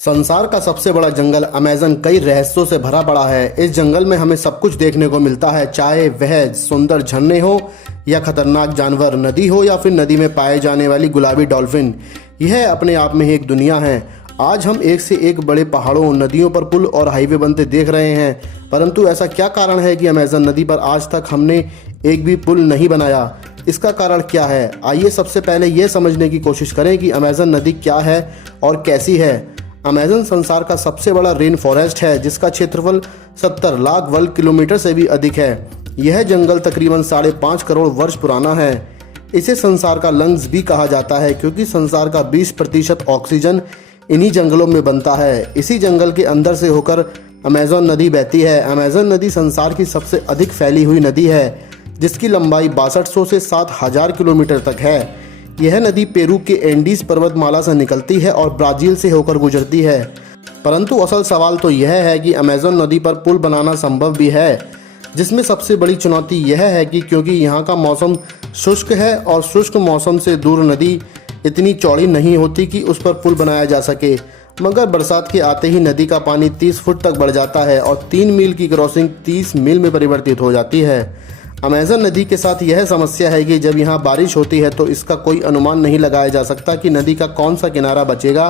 संसार का सबसे बड़ा जंगल अमेज़न कई रहस्यों से भरा पड़ा है। इस जंगल में हमें सब कुछ देखने को मिलता है, चाहे वह सुंदर झरने हो या खतरनाक जानवर, नदी हो या फिर नदी में पाए जाने वाली गुलाबी डॉल्फिन। यह अपने आप में ही एक दुनिया है। आज हम एक से एक बड़े पहाड़ों, नदियों पर पुल और हाईवे बनते देख रहे हैं, परंतु ऐसा क्या कारण है कि अमेज़न नदी पर आज तक हमने एक भी पुल नहीं बनाया? इसका कारण क्या है? आइए सबसे पहले ये समझने की कोशिश करें कि अमेज़न नदी क्या है और कैसी है। अमेज़न संसार का सबसे बड़ा रेन फॉरेस्ट है, जिसका क्षेत्रफल 70 लाख वर्ग किलोमीटर से भी अधिक है। यह जंगल तकरीबन 5.5 करोड़ वर्ष पुराना है। इसे संसार का लंग्स भी कहा जाता है, क्योंकि संसार का 20% ऑक्सीजन इन्हीं जंगलों में बनता है। इसी जंगल के अंदर से होकर अमेज़न नदी बहती है। अमेज़न नदी संसार की सबसे अधिक फैली हुई नदी है, जिसकी लंबाई 6200 से 7000 किलोमीटर तक है। यह नदी पेरू के एंडीज पर्वतमाला से निकलती है और ब्राज़ील से होकर गुजरती है। परंतु असल सवाल तो यह है कि अमेज़न नदी पर पुल बनाना संभव भी है, जिसमें सबसे बड़ी चुनौती यह है कि क्योंकि यहाँ का मौसम शुष्क है और शुष्क मौसम से दूर नदी इतनी चौड़ी नहीं होती कि उस पर पुल बनाया जा सके। मगर बरसात के आते ही नदी का पानी 30 फुट तक बढ़ जाता है और 3 मील की क्रॉसिंग 30 मील में परिवर्तित हो जाती है। अमेज़न नदी के साथ यह समस्या है कि जब यहाँ बारिश होती है तो इसका कोई अनुमान नहीं लगाया जा सकता कि नदी का कौन सा किनारा बचेगा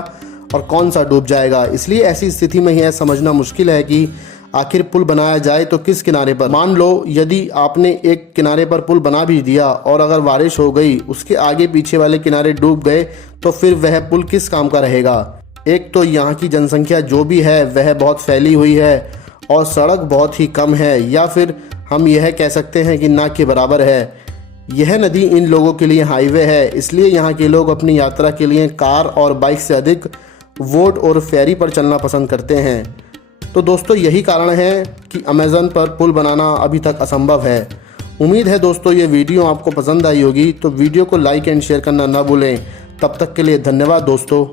और कौन सा डूब जाएगा। इसलिए ऐसी स्थिति में यह समझना मुश्किल है कि आखिर पुल बनाया जाए तो किस किनारे पर। मान लो यदि आपने एक किनारे पर पुल बना भी दिया और अगर बारिश हो गई, उसके आगे पीछे वाले किनारे डूब गए, तो फिर वह पुल किस काम का रहेगा? एक तो यहाँ की जनसंख्या जो भी है वह बहुत फैली हुई है और सड़क बहुत ही कम है, या फिर हम यह कह सकते हैं कि ना के बराबर है। यह नदी इन लोगों के लिए हाईवे है, इसलिए यहाँ के लोग अपनी यात्रा के लिए कार और बाइक से अधिक बोट और फेरी पर चलना पसंद करते हैं। तो दोस्तों, यही कारण है कि अमेज़न पर पुल बनाना अभी तक असंभव है। उम्मीद है दोस्तों ये वीडियो आपको पसंद आई होगी, तो वीडियो को लाइक एंड शेयर करना ना भूलें। तब तक के लिए धन्यवाद दोस्तों।